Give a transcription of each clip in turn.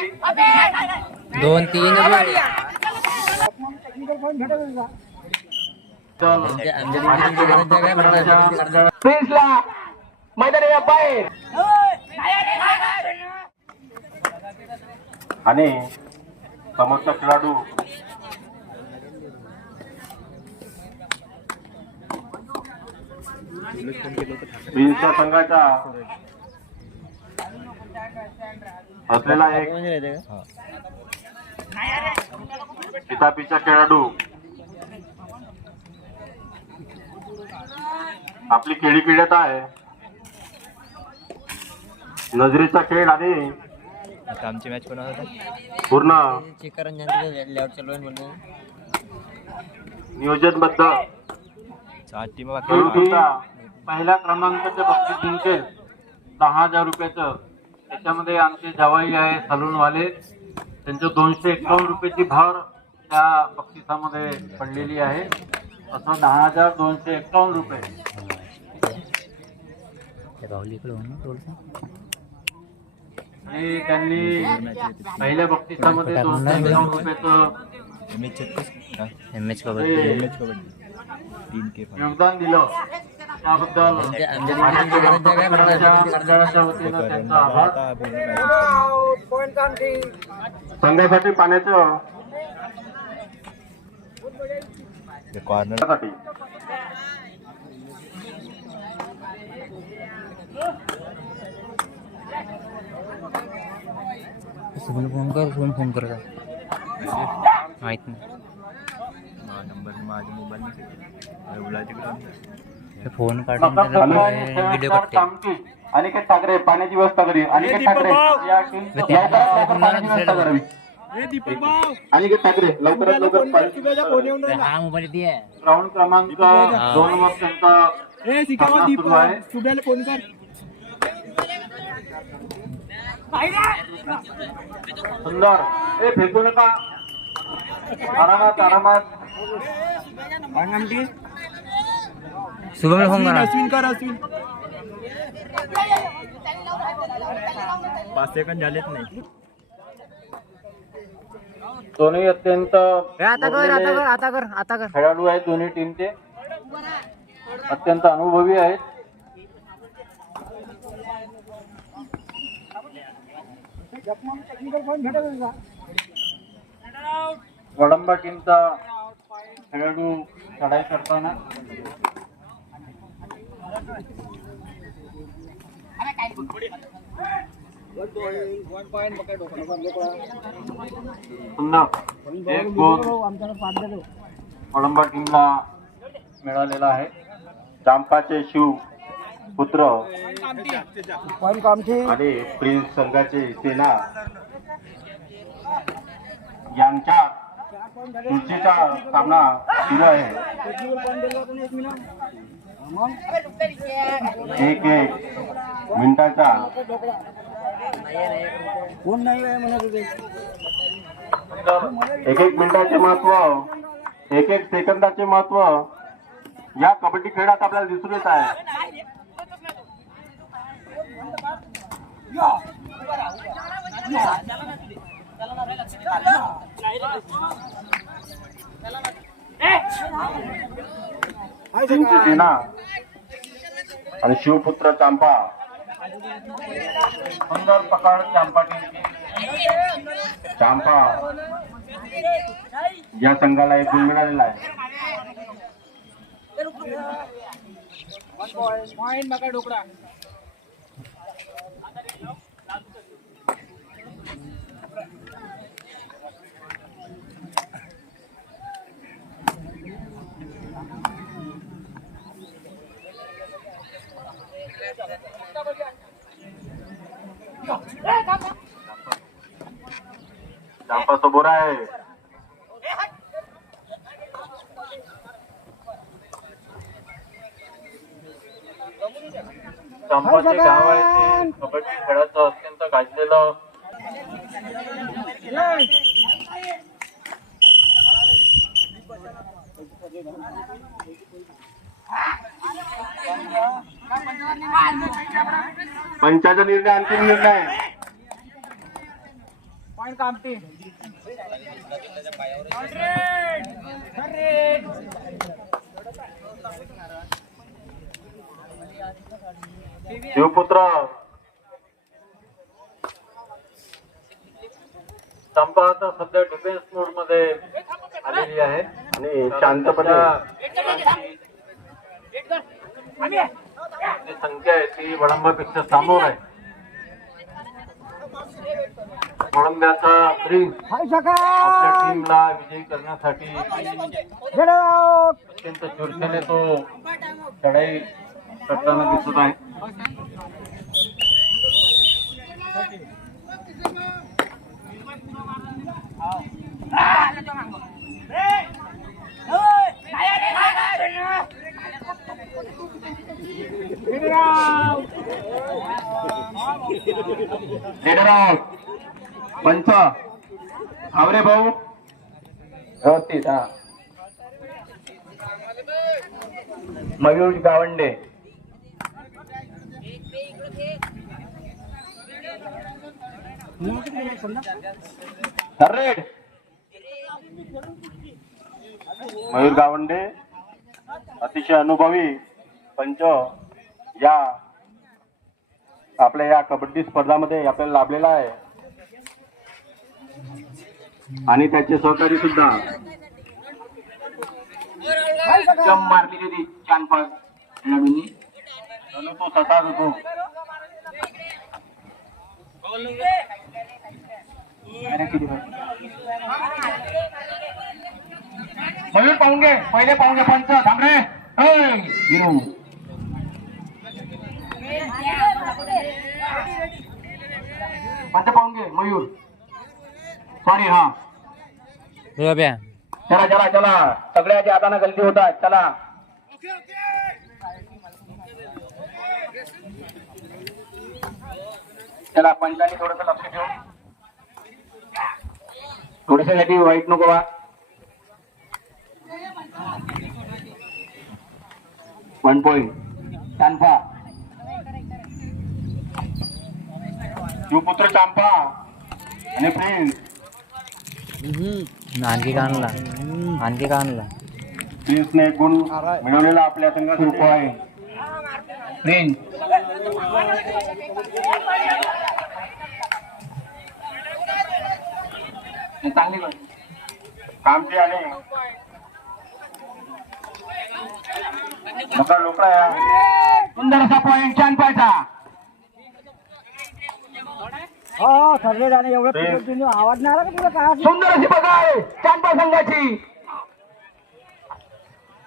2-3 प्रिन्सला मैदानी बाहेर आणि समोरचा खेळाडू प्रिन्सच्या संघाचा असलेला एक पितापीचा खेळाडू आपली खेळी खेळत आहे. नजरेचा खेळ आणि आमची मॅच कोण होता पूर्ण लेआउट चालू आहे म्हणून नियोजनबद्ध टीम पहिल्या क्रमांकाचे बक्षीस जिंकेल 10,000 रुपयाचं. त्याच्यामध्ये आमचे जवाई आहे सलूनवाले, त्यांचं 251 रुपयाची भर त्या बक्षिसामध्ये पडलेली आहे. असं 10,251 रुपये. आणि त्यांनी पहिल्या बक्षिसामध्ये 251 रुपयाचं योगदान दिलं. त्याबद्दल संघासाठी पाण्याचं कॉर्नरसाठी फोन कर माहित नाही नंबर माझ्या मोबाईल फोन काढून व्हिडिओ काढते. अनिकेत ठाकरे पाण्याची व्यवस्था करी. अनिकेत ठाकरे या व्यवस्था करावी. अनिकेत ठाकरे लवकरात लवकर हा मोबाईल ग्राउंड क्रमांक 2 वर त्यांचा सुरू आहे. सुंदर हे फेकू नका. आरामात आरामात. शुभम फोन करा. अश्विन कर अश्विन 5 सेकंद झालेच नाही. दोन्ही अत्यंत आता कर खेळाडू आहेत. दोन्ही टीमचे अत्यंत अनुभवी आहेत. वडंबा टीमचा खेळाडू चढाई करताना पुन्हा एक गोल वडंबा टीमला मिळालेला आहे. चांपाचे शिव पुत्र आणि प्रिन्स संघाचे सेना यांच्या चुरशीचा सामना सुरू आहे. 1-1 मिनिटाचा एक मिनिटाचे महत्व, 1 सेकंदाचे महत्व या कबड्डी खेळात आपल्याला दिसून येत आहे. सेना आणि शिवपुत्र चांपा सुंदर पकड. चांपा या संघाला एक गुण मिळालेला आहे. चांपा समोर आहे. चांपाचे गाव आहे ते कबड्डी खेळाचं अत्यंत गाजलेलं पंचाचा निर्णय अंतिम निर्णय. शिवपुत्र चंपा आता सध्या डिफेन्स मोड मध्ये आलेली आहे आणि शांतपणे जी संख्या आहे ती वडंबापेक्षा समोर आहे. वडंब्याचा प्रिन्स आपल्या टीमला विजयी करण्यासाठी अत्यंत चुरशीने तो चढाई करताना दिसत आहे. लीडर आउट पंच आवरे भाऊ व्यवस्थित. हा मयूर गावंडे रेड मयूर गावंडे अतिशय अनुभवी पंच या आपल्या या कबड्डी स्पर्धामध्ये आपल्याला लाभलेला आहे आणि त्याचे सहकारी सुद्धा जम मारलेली होती छान पास खेळाडूंनी तो स्वतःच होतो. मयूर पाहून घे पहिले पाहून घे पंच थांब रे हिरो पंच पाहून घे मयूर सॉरी. हा चला चला चला सगळ्याच्या हाताने गलती होतात. चला चला पंचांनी थोडस लक्ष ठेवू थोडीसाठी वाईट नको बा. 1 पॉइंट चांपा शिवपुत्र चांपा आणि प्रिन्स आणखी का आणला प्रिन्सने एक गुण मिळवलेला आपल्या संघात 2 पॉइंट. प्रिन्स चांगली कामची आणि लोकळा सुंदर असा पॉइंट छान पाहायचा. आवाज नाही आला का तुला काय? सुंदर अशी बघा चांपा संघाची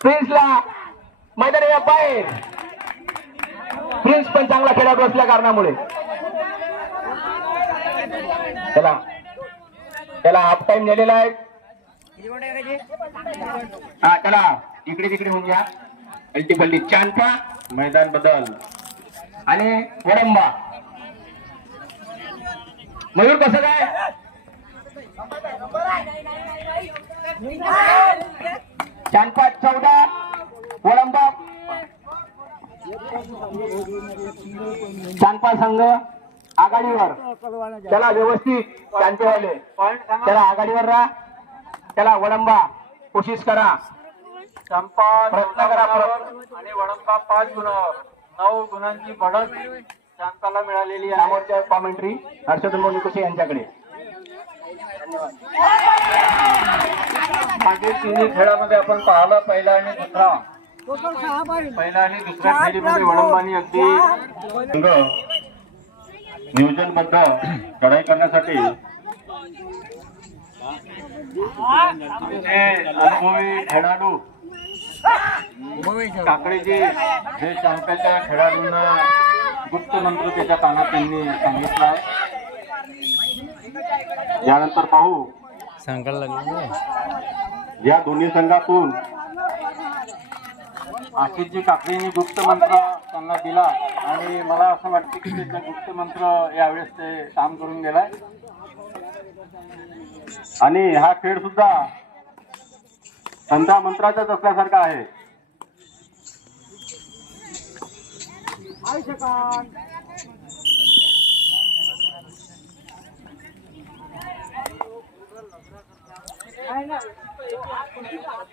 प्रिन्सला मैदानी बाहेर. प्रिन्स पण चांगला खेळाडू असल्या कारणामुळे त्याला हाफ टाइम नेलेला आहे. हा चला इकडे तिकडे होऊन घ्या. अल्टी पल्टी चांपा मैदान बदल आणि वडंबा. मयूर कसं काय चांपा 14 वडंबा चांपा संघ आघाडीवर. त्याला व्यवस्थित चांपेवाले त्याला आघाडीवर राहा. त्याला वडंबा कोशिश करा. चंपा प्रयत्न करा आणि वडंबा 5 गुणावर 9 गुणांची बढ़त चांपाला मिळालेली आहे. समोरच्या कॉमेंट्री हर्षद मोनिकोशी यांच्याकडे. मागील तिन्ही खेळामध्ये आपण पाहिलं पहिला आणि दुसऱ्या फेरीमध्ये वडंबानी अगदी नियोजनबद्ध लढाई करण्यासाठी अनुभवी खेळाडू काकडेजी हे चांप्याच्या खेळाडूंना गुप्त मंत्र त्याच्या कानात त्यांनी सांगितला आहे. यानंतर पाहू सांगायला लागले या दोन्ही संघातून आशिषजी काकडेंनी गुप्त मंत्र त्यांना दिला आणि मला असं वाटतं की त्याचा गुप्त मंत्र यावेळेस ते काम करून गेलाय. आणि हा खेळ सुद्धा तंत्र मंत्राचाच असल्यासारखा आहे.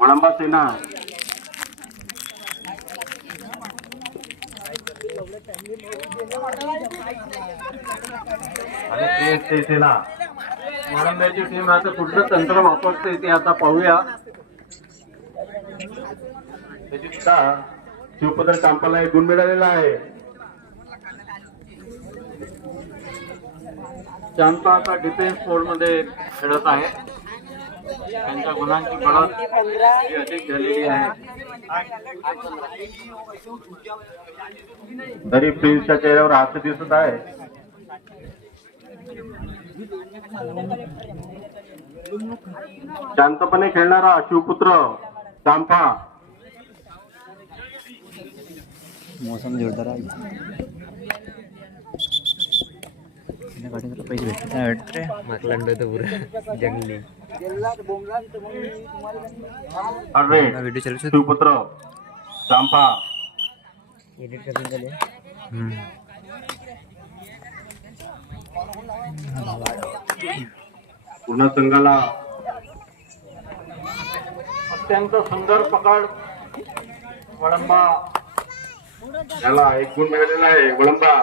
वळंबा सेना आणि ते सेना. वळंब्याची टीम आता कुठलं तंत्र वापरते ते आता पाहूया. त्याची सुद्धा शिवपुत्र चांपाला एक गुण मिळालेला आहे. चांपा आता डिफेन्स फोर्ड मध्ये खेळत आहे. त्यांच्या गुणांची बढ़त ही अधिक झालेली आहे. तरी प्रिन्सच्या चेहऱ्यावर हास्य दिसत आहे. शांतपणे खेळणारा शिवपुत्र चांपा. मौसम जोरदार आहे. गाडीला पैसे भेटत नाही वाटते. माकलांड तर पुरा जंगली. अरे व्हिडिओ चालू शकतो. शिवपुत्र चांपा एडिट करून झाले. पूर्ण संघाला अत्यंत सुंदर पकड. वळंबा याला एक गुण मिळालेला आहे. वळंबा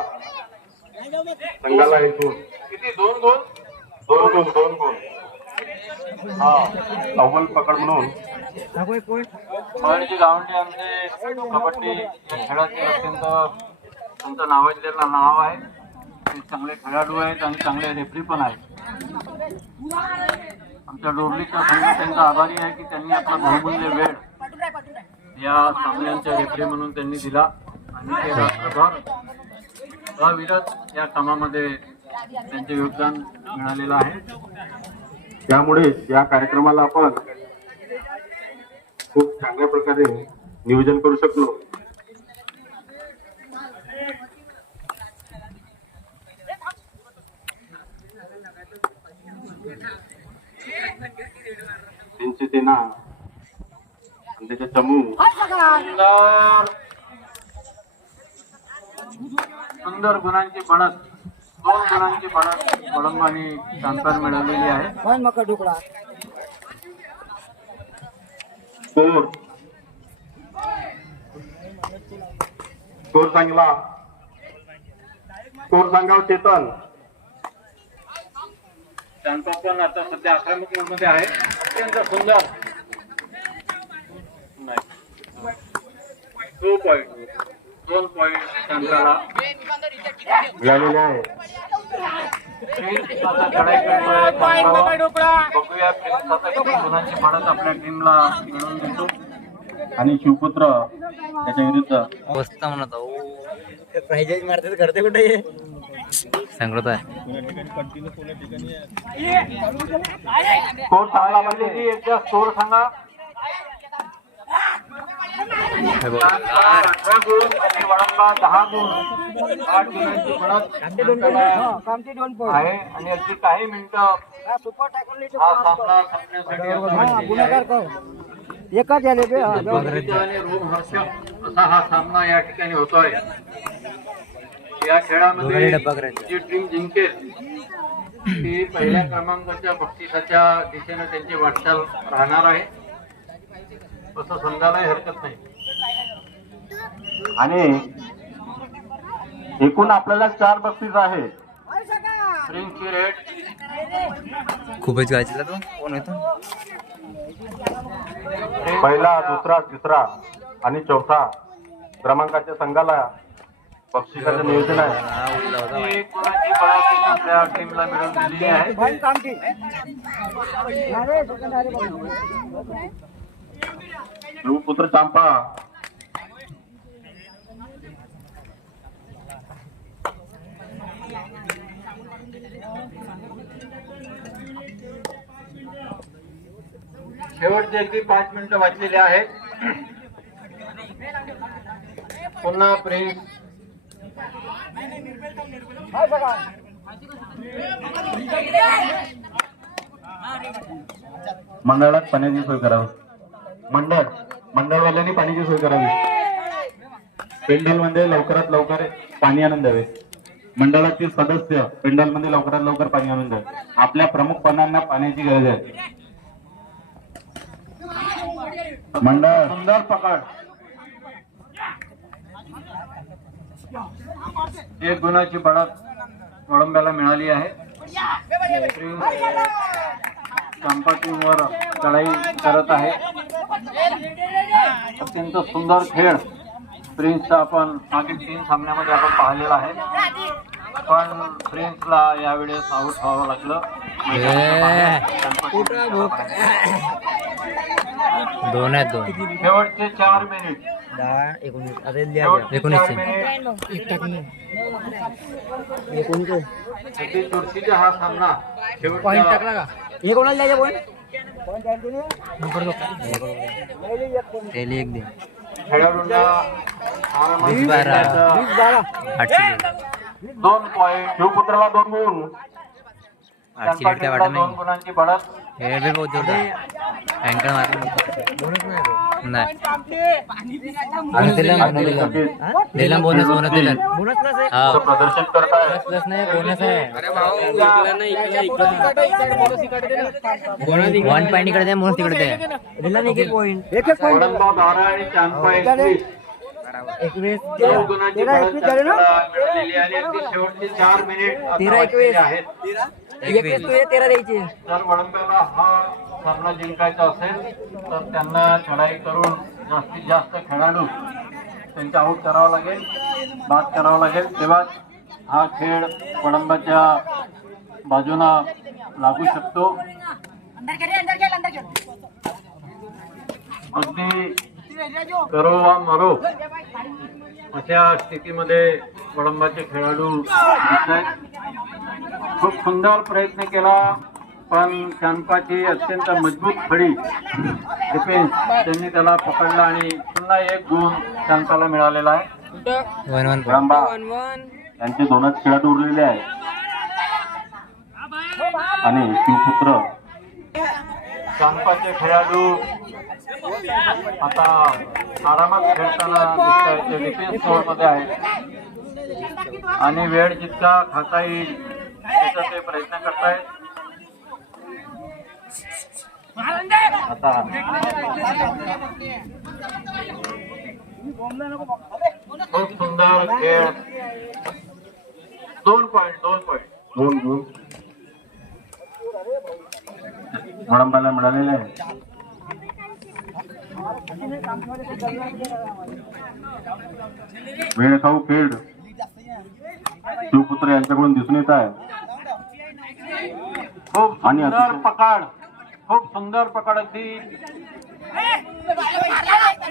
संघाला एक गुण. किती? दोन गुण. हा अव्वल पकड म्हणून गावंडी आमचे कबड्डी खेळाचे अत्यंत त्यांचं नावाजलेलं नाव आहे. ते चांगले खेळाडू आहेत आणि चांगले रेफरी पण आहेत. आमच्या डोरलीचा संघ त्यांचा आभारी आहे की त्यांनी आपला बहुमूल्य वेळ या सामन्यांच्या रेफरी म्हणून त्यांनी दिला आणि ते राष्ट्रभर अविरत या कामामध्ये त्यांचे योगदान मिळालेलं आहे. त्यामुळे या कार्यक्रमाला आपण खूप चांगल्या प्रकारे नियोजन करू शकलो. त्यांचे सेना आणि त्याच्या चमू सुंदर गुणांची बढ़त. 2 गुणांची बढ़त वळंबा आणि शांतान मिळालेली आहे. मका ढुकळा स्कोर चांगला. स्कोर सांगाव चेतन. शांता पण आता सध्या आक्रमक मध्ये आहे. अत्यंत सुंदर. नाही 2 पॉइंट शांताला मिळालेले आहे. बघूया गुणांची बढ़त आपल्या टीमला मिळवून देतो आणि शिवपुत्र त्याच्या विरुद्ध बसता म्हणत प्राइजेस मारते करते कुठे सांगत आहे. स्कोर सांगा म्हणजे की एकदा स्कोर सांगा. 18 गुण आणि वळंबा 10 गुण. 8 गुणांची बढ़त आहे आणि अगदी काही मिनिटं हा सामना संपण्यासाठी एकच झाले आणि रोमहर्षक असा हा सामना या ठिकाणी होतोय. या खेळामध्ये जी टीम जिंकेल ती पहिल्या क्रमांकाच्या बक्षिसाच्या दिशेने त्यांची वाटचाल राहणार आहे असं समजायलाही हरकत नाही. आणि एकूण आपल्याला 4 बक्षीस आहे. प्रिन्सची रेट खूपच गाजला तो. कोण येतो? पहिला, दुसरा, तिसरा आणि चौथा क्रमांकाच्या संघाला बक्षिसाचं नियोजन आहे. एक गुणांची बढ़त आपल्या टीमला मिळून दिलेली आहे. शिवपुत्र चांपा शेवटचे अगदी 5 मिनिटं वाचलेले आहेत. पुन्हा प्रिन्स मंडळात पाण्याची सोय करावी. मंडळवाल्यांनी पाण्याची सोय करावी. पेंडॉल मध्ये लवकरात लवकर पाणी आणून द्यावे. मंडळातील सदस्य पेंडॉल मध्ये लवकरात लवकर पाणी आणून द्यावे. आपल्या प्रमुख पानांना पाण्याची गरज आहे. मंडळ सुंदर पकड. 1 गुणाची बढत वडंब्याला मिळाली आहे. चंपा टीम वर चढाई करत आहे. अत्यंत सुंदर खेळ प्रिन्सचा आपण मागील 3 सामन्यामध्ये आपण पाहिलेला आहे. पण प्रिन्सला यावेळेस आऊट व्हावं लागलं. 2 आहेत 2. शेवटचे 4 मिनिट. 19. अगदी चुरशीचा हा सामना पॉईंट शेवटच्या टाकला का हे कोणाला द्यायचे पॉईंट त्याला 1 दे. खेळाडूंना आरामात 20-12. खेळायचं. 8 2 पॉईंट. शिवपुत्राला 2 गुण. 8 काय वाटत 2 नाही. गुणांची बढत. हे बी बहुत जोरदार अँकर मारला नाही. दिला बोनस दिला. तो प्रदर्शित करताय. प्लस नाही बोनस आहे. 1 पॉईंट इकडे दे बोनस तिकडे दे. दिला नाही 1 पॉईंट. वडंबा 12 आणि चांदपा 21. 21 9 गुणांची बढत चांदपाला मिळालेली आहे. आणि अगदी शेवटचे 4 मिनिट आता 13-21. बाकी आहेत. 21 तुझे 13 द्यायचे. जर वडंब्याला हा सामना जिंकायचा असेल तर त्यांना चढाई करून जास्तीत जास्त खेळाडू त्यांचे आऊट करावं लागेल, बाद करावं लागेल. तेव्हा हा खेळ वडंबाच्या बाजूला लागू शकतो. अगदी करो वा मरो अशा स्थितीमध्ये वडंबाचे खेळाडू दिसत आहेत. खूप सुंदर प्रयत्न केला पण चांदपाची अत्यंत मजबूत फळी डिफेन्स त्यांनी त्याला पकडला आणि पुन्हा 1 गुण चांदपाला मिळालेला आहे. 1-1 वडंबा यांचे 2च खेळाडू उरलेले आहेत आणि शिवपुत्र चांदपाचे खेळाडू आता आरामात खेळताना दिसत आहेत. ते डिफेन्स मोड मध्ये आहेत आणि वेळ जितका खाता येईल त्याचा ते प्रयत्न करतायत. आता खूप सुंदर खेळ. 2 पॉईंट वडंबाला मिळालेले आहे. वेळ खाऊ खेळ शिवपुत्र यांच्याकडून दिसून येत आहे. खूप सुंदर पकड. खूप सुंदर पकड. अगदी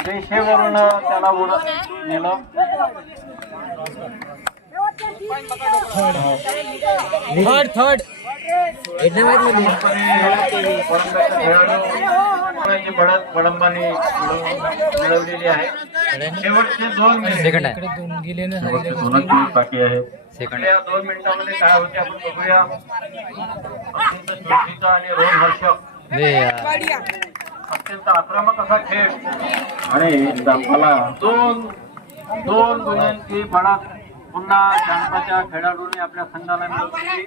रेषेवरून त्याला उडत नेलं. थर्ड खेळाडू बढत वडंबाने मिळवलेली आहे. शेवटचे 2 मिनिट. सेकंड आहे. शेवटचे 2च मिनिट बाकी आहे. सेकंड या 2 मिनिटांमध्ये काय होते आपण बघूया. अत्यंत चुरशीचा आणि रोमहर्ष अत्यंत आक्रमक असा खेळ आणि चांपाला 2 गुणांची बढत पुन्हा चांपाच्या खेळाडूंनी आपल्या संघाला मिळवली.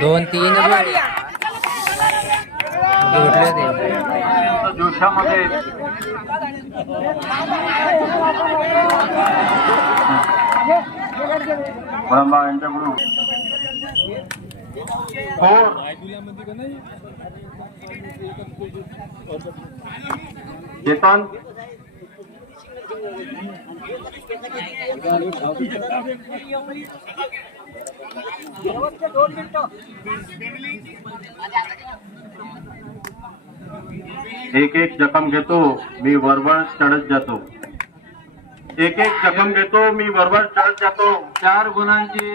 2-3 अत्यंत जोशामध्ये वडंबा यांच्याकडून 4 चेतन एक जखम घेतो मी वरवर चढत जातो. एक जखम घेतो मी वरवर चढत जातो. 4 गुणांची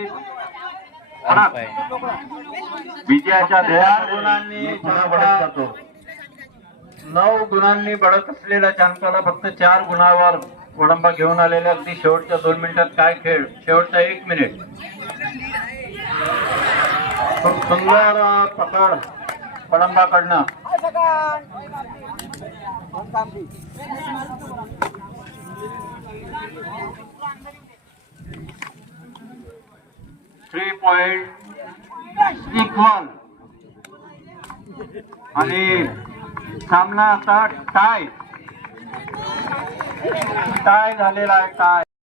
विजयाच्या 4 गुणांनी बढ़त जातो. 9 गुणांनी बढ़त असलेल्या चांदपाला फक्त 4 गुणावर वडंबा घेऊन आलेल्या अगदी शेवटच्या 2 मिनिटात काय खेळ. शेवटचा 1 मिनिट. खूप सुंदर पकड वडंबाकडनं. 3 पॉइंट इक्वल आणि सामना आता टाय झालेला आहे. टाय